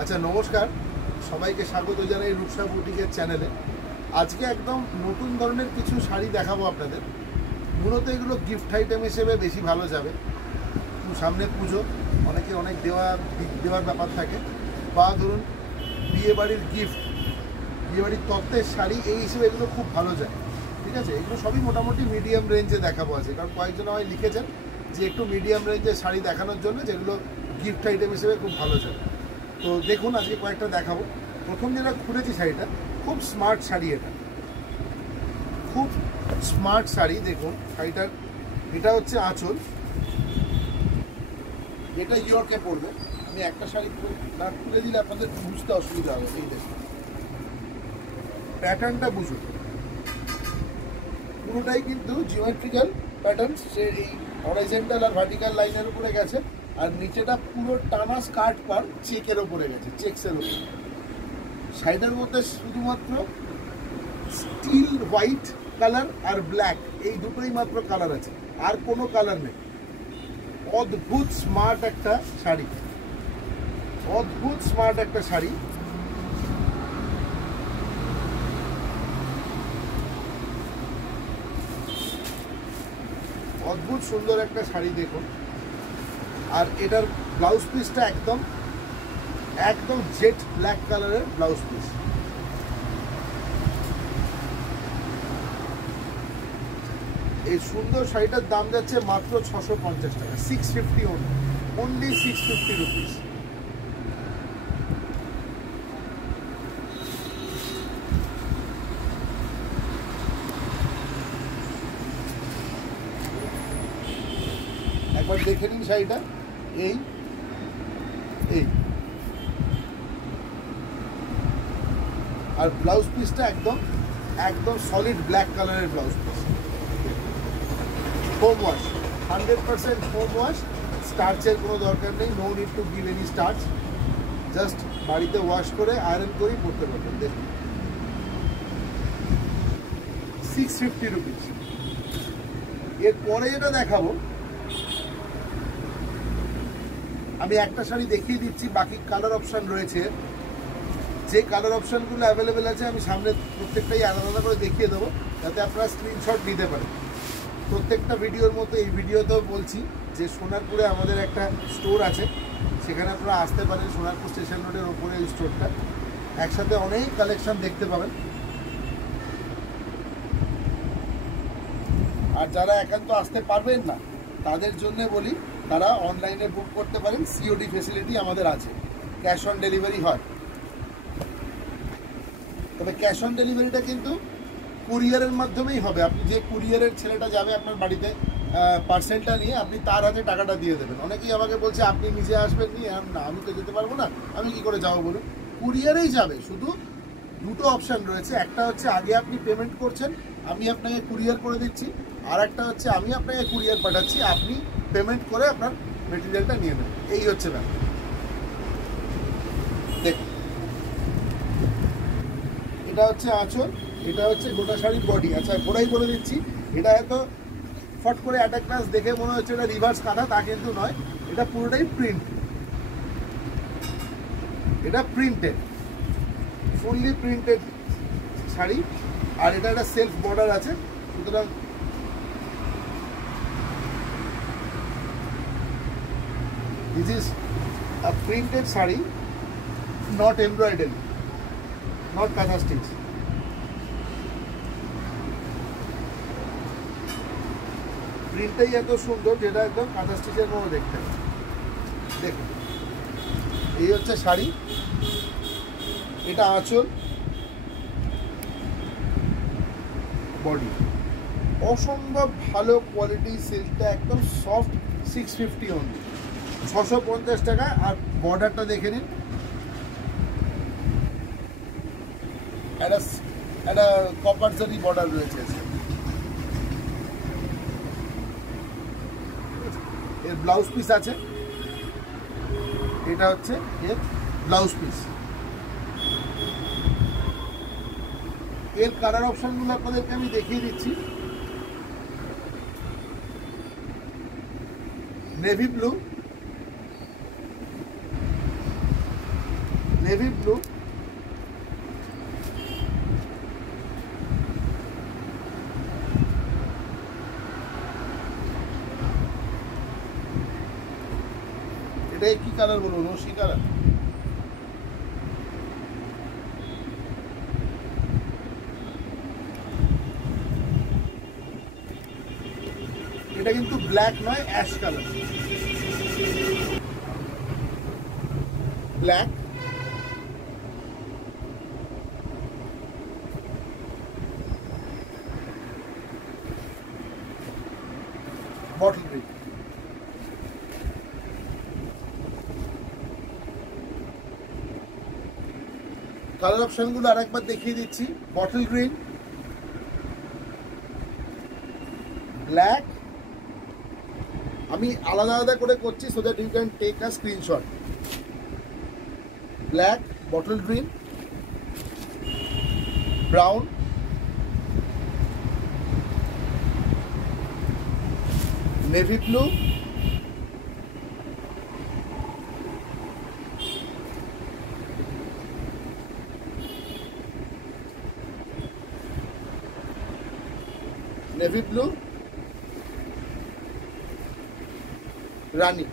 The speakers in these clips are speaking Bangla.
আচ্ছা নমস্কার, সবাইকে স্বাগত জানাই রূপসা বুটিকের চ্যানেলে। আজকে একদম নতুন ধরনের কিছু শাড়ি দেখাবো আপনাদের। মূলত এগুলো গিফট আইটেম হিসেবে বেশি ভালো যাবে। সামনে পুজো, অনেকে অনেক দেওয়ার ব্যাপার থাকে, বা ধরুন বিয়েবাড়ির গিফট, বিয়েবাড়ির তত্ত্বের শাড়ি, এই হিসেবে এগুলো খুব ভালো যায়। ঠিক আছে, এগুলো সবই মোটামুটি মিডিয়াম রেঞ্জে দেখাবো আছে, কারণ কয়েকজন আমায় লিখেছেন যে একটু মিডিয়াম রেঞ্জের শাড়ি দেখানোর জন্য, যেগুলো গিফট আইটেম হিসেবে খুব ভালো যায়। তো দেখুন আজকে কয়েকটা দেখাবো। প্রথম যেটা খুলেছি শাড়িটা, খুব স্মার্ট শাড়ি, এটা খুব স্মার্ট শাড়ি। দেখুন শাড়িটার, এটা হচ্ছে আঁচল, এটা ইয়র্কে পড়বে। আমি একটা শাড়ি না খুলে দিলে আপনাদের বুঝতে অসুবিধা হবে। এই দেখুন প্যাটার্নটা বুঝুন, পুরোটাই কিন্তু জিওমেট্রিক্যাল প্যাটার্ন। সে এই হরাইজন্টাল আর ভার্টিক্যাল লাইনের উপরে গেছে, আর নিচেটা পুরো টানা স্কার্ট পার চেকের ওপরে গেছে, চেক্সের ওপরে। শাড়িটার মধ্যে শুধুমাত্র স্টিল হোয়াইট কালার আর ব্ল্যাক, এই দুটোই মাত্র কালার আছে, আর কোনো কালার নেই। অদ্ভুত স্মার্ট একটা শাড়ি, অদ্ভুত স্মার্ট একটা শাড়ি। অদ্ভুত সুন্দর একটা শাড়ি দেখুন। আর এটার ব্লাউজ পিসটা একদম একদম জেট ব্ল্যাক কালারের ব্লাউজ পিস। এই সুন্দর শাড়িটার দাম যাচ্ছে মাত্র 650 টাকা, 650 only 650 রুপিস। একবার দেখে নিন শাড়িটা। এই এই আর ব্লাউজ পিসটা একদম একদম সলিড ব্ল্যাক কালারের blouse piece. Home wash, 100% home wash, স্টার্চের কোনো দরকার নেই, no need to give any starch. Just বাড়িতে ওয়াশ করে আয়রন করেই পরতে পারবেন। দেখুন 650 রুপিস। এরপরে যেটা দেখাবো, আমি একটা শাড়ি দেখিয়ে দিচ্ছি, বাকি কালার অপশান রয়েছে। যে কালার অপশানগুলো অ্যাভেলেবেল আছে আমি সামনে প্রত্যেকটাই আলাদা আলাদা করে দেখিয়ে দেবো, যাতে আপনারা স্ক্রিনশট নিতে পারেন। প্রত্যেকটা ভিডিওর মতো এই ভিডিওতেও বলছি যে সোনারপুরে আমাদের একটা স্টোর আছে, সেখানে আপনারা আসতে পারেন। সোনারপুর স্টেশন রোডের ওপরে এই স্টোরটা, একসাথে অনেক কালেকশন দেখতে পাবেন। আর যারা একান্ত আসতে পারবেন না, তাদের জন্য বলি, তারা অনলাইনে বুক করতে পারেন। সিওডি ফেসিলিটি আমাদের আছে, ক্যাশ অন ডেলিভারি হয়। তবে ক্যাশ অন ডেলিভারিটা কিন্তু কুরিয়ারের মাধ্যমেই হবে। আপনি যে কুরিয়ারের ছেলেটা যাবে আপনার বাড়িতে পার্সেলটা নিয়ে, আপনি তার হাতে টাকাটা দিয়ে দেবেন। অনেকেই আমাকে বলছে আপনি নিজে আসবেন নি, না আমি তো যেতে পারবো না, আমি কি করে যাবো বলুন? কুরিয়ারেই যাবে। শুধু দুটো অপশান রয়েছে, একটা হচ্ছে আগে আপনি পেমেন্ট করছেন, আমি আপনাকে কুরিয়ার করে দিচ্ছি, আর একটা হচ্ছে আমি আপনাকে কুরিয়ার পাঠাচ্ছি, আপনি পেমেন্ট করে আপনার মেটেরিয়ালটা নিয়ে নেবেন। এই হচ্ছে ব্যাপার। দেখুন এটা হচ্ছে আঁচল, এটা হচ্ছে গোটা শাড়ির বডি। আচ্ছা গোড়াই বলে দিচ্ছি, এটা এত ফট করে অ্যাটাক ক্লাস দেখে মনে হচ্ছে এটা রিভার্স কাঁথা, তা কিন্তু নয়। এটা পুরোটাই প্রিন্ট, এটা প্রিন্টেড, ফুললি প্রিন্টেড শাড়ি। আর এটা একটা সেলফ বর্ডার আছে, সুতরাং this is a printed sari, not embroidery, not কাঁথা স্টিচ। প্রিন্টটাই এত সুন্দর, যেটা একদম কাঁথা স্টিচের মতো দেখতে হবে। দেখুন এই হচ্ছে শাড়ি, এটা আঁচল, বডি অসম্ভব ভালো কোয়ালিটি, সিল্কটা একদম সফট। 650 অনলি, 650 টাকা। আর বর্ডারটা দেখে নিন, একটা কপার জারি বর্ডার রয়েছে। এর ব্লাউজ পিস আছে, এটা হচ্ছে এর ব্লাউজ পিস। এর কালার অপশনগুলো আপনাদেরকে আমি দেখিয়ে দিচ্ছি। নেভি ব্লু, নেভি ব্লু, এটা কি কালার বলবো, রশি কালার, এটা কিন্তু ব্ল্যাক নয়, ash colour, black, bottle green. Colour অপশনগুলো আরেকবার দেখিয়ে দিচ্ছি, বটল গ্রিন, ব্ল্যাক, আমি আলাদা আলাদা করে করছি so that you can take a screenshot. Black, bottle green, brown, navy blue, navy blue, রানী,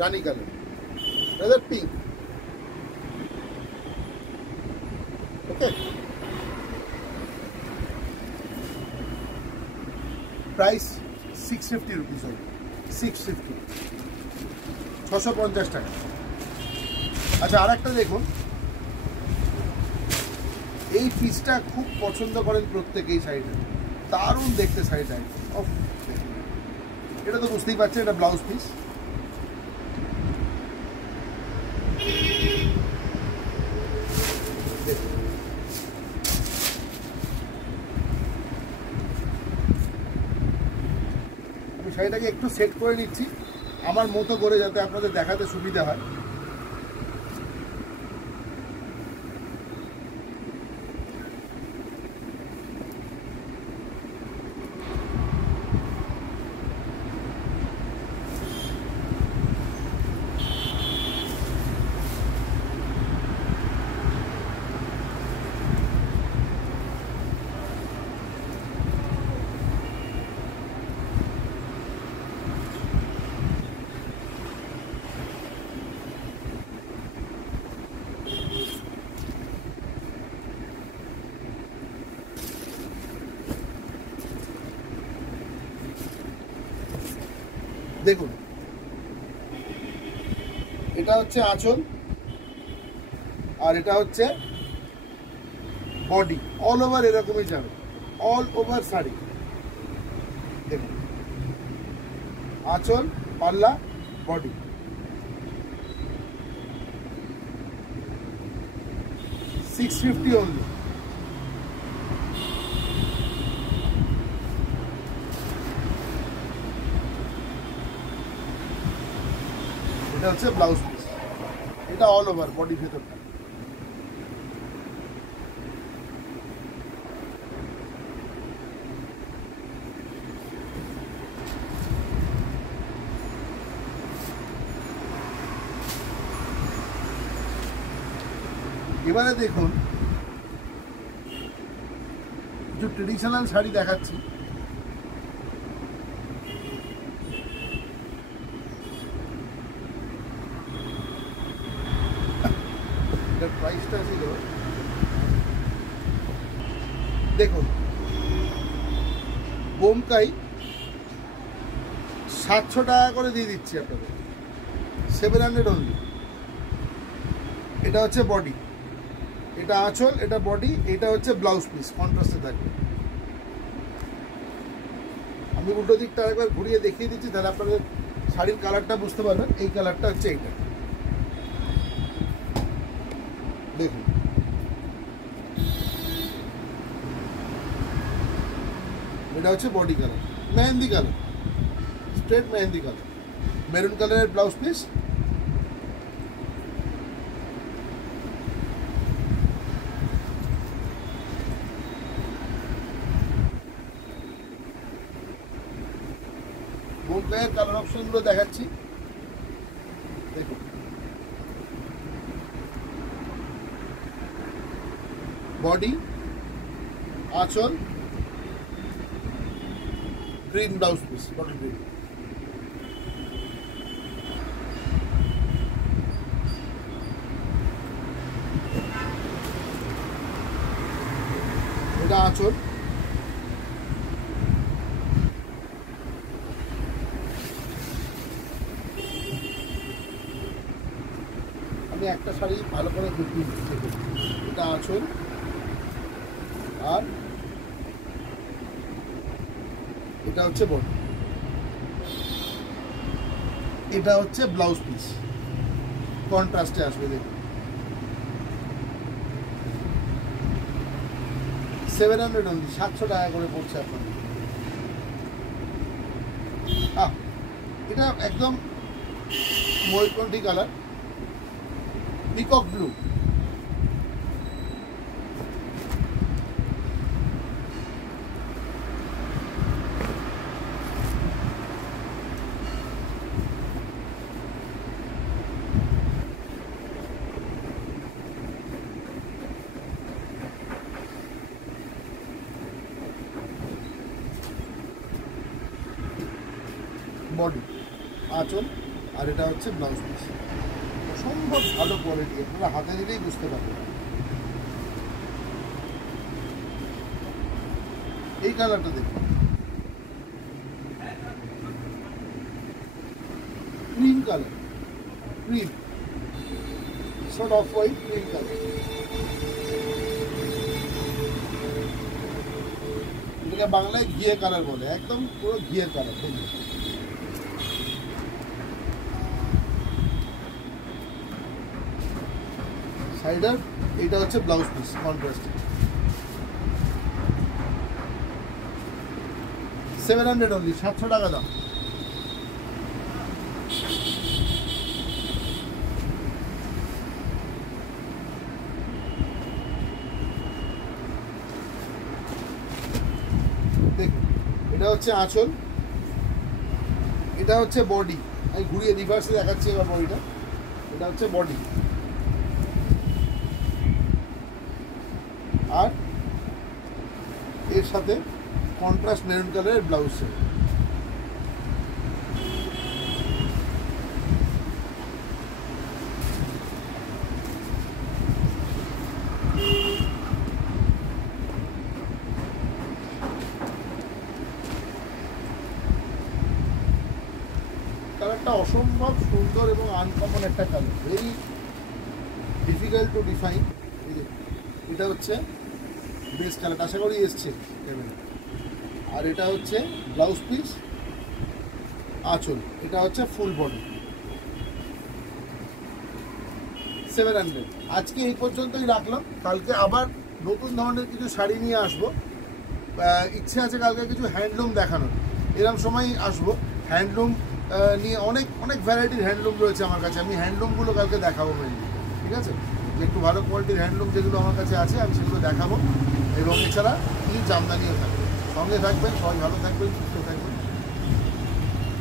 রানী colour, rather pink. Okay, price 650 rupees হবে, 650, 650 টাকা। আচ্ছা, আর একটা দেখুন, এই পিসটা খুব পছন্দ করেন প্রত্যেকেই, শাড়িটা দারুণ দেখতে, শাড়িটা এটা তো বুঝতেই পারছেন, এটা ব্লাউজ পিস। আমি শাড়িটাকে একটু সেট করে নিচ্ছি আমার মতো করে, যাতে আপনাদের দেখাতে সুবিধা হয়। দেখুন, এটা হচ্ছে আঁচল আর এটা হচ্ছে বডি, অল ওভার এরকমই যাবে, অল ওভার শাড়ি। দেখুন, আঁচল, পাল্লা, বডি। $650 only। এটা হচ্ছে ব্লাউজ পিস, এটা অল ওভার বডি ভেতরটা। এবারে দেখুন, কিছু ট্রেডিশনাল শাড়ি দেখাচ্ছি। প্রাইসটা ছিল, দেখুন, বোমকাই 700 টাকা করে দিয়ে দিচ্ছি আপনাদের, 700 অনলি। এটা হচ্ছে বডি, এটা আঁচল, এটা বডি, এটা হচ্ছে ব্লাউজ পিস, কন্ট্রাস্টে থাকবে। আমি উল্টো দিকটা একবার ঘুরিয়ে দেখিয়ে দিচ্ছি, তাহলে আপনাদের শাড়ির কালারটা বুঝতে পারবেন। এই কালারটা হচ্ছে এইটা, দেখুন। এটা হচ্ছে body colour, mehendi colour, straight mehendi colour, maroon কালারের ব্লাউজ পিস। বোমকাইয়ের কালার অপশনগুলো দেখাচ্ছি, দেখুন। বডি, আঁচল, green blouse piece, bottle green. এটা আঁচল, আমি একটা শাড়ি ভালো করে দেখিয়ে দিচ্ছি। এটা আঁচল, আর এটা হচ্ছে বডি, এটা হচ্ছে ব্লাউজ পিস, কন্ট্রাস্টে আসবে। দেখুন 700 অনলি, 700 টাকা করে পড়ছে আপনার। এটা একদম ময়ূরকণ্ঠী কালার, পিকক ব্লু। বডি, আঁচল, আর এটা হচ্ছে ব্লাউজ পিস। অসম্ভব ভালো কোয়ালিটি, আপনারা হাতে দিলেই বুঝতে পারবেন। এই কালারটা দেখুন, cream colour, cream sort off white cream colour. এটাকে বাংলায় ঘিয়ে কালার বলে, একদম পুরো ঘিয়ের কালার। দেখুন সাইডার, এটা হচ্ছে ব্লাউজ পিস, কন্ট্রাস্ট। 700 অনলি, 700 টাকা দাম। দেখুন এটা হচ্ছে আঁচল, এটা হচ্ছে বডি। আমি ঘুরিয়ে রিভার্সে দেখাচ্ছি এবার বডিটা। এটা হচ্ছে বডি, আর এর সাথে কন্ট্রাস্ট মেরুন কালারের ব্লাউজ। কালারটা অসম্ভব সুন্দর এবং আনকমন একটা colour, very difficult to define. এটা হচ্ছে বেস কালার, আশা করি এসছে। আর এটা হচ্ছে ব্লাউজ পিস, আঁচল, এটা হচ্ছে ফুল বডি। 700। আজকে এই পর্যন্তই রাখলাম, কালকে আবার নতুন ধরনের কিছু শাড়ি নিয়ে আসবো। ইচ্ছে আছে কালকে কিছু হ্যান্ডলুম দেখানোর, এরকম সময় আসবো। হ্যান্ডলুম নিয়ে অনেক অনেক ভ্যারাইটির হ্যান্ডলুম রয়েছে আমার কাছে, আমি হ্যান্ডলুমগুলো কালকে দেখাবো মেনলি। ঠিক আছে, একটু ভালো কোয়ালিটির হ্যান্ডলুম যেগুলো আমার কাছে আছে আমি সেগুলো দেখাবো। এবং এছাড়া কিছু জামদানিও থাকবে। সঙ্গে থাকবেন, সবাই ভালো থাকবেন।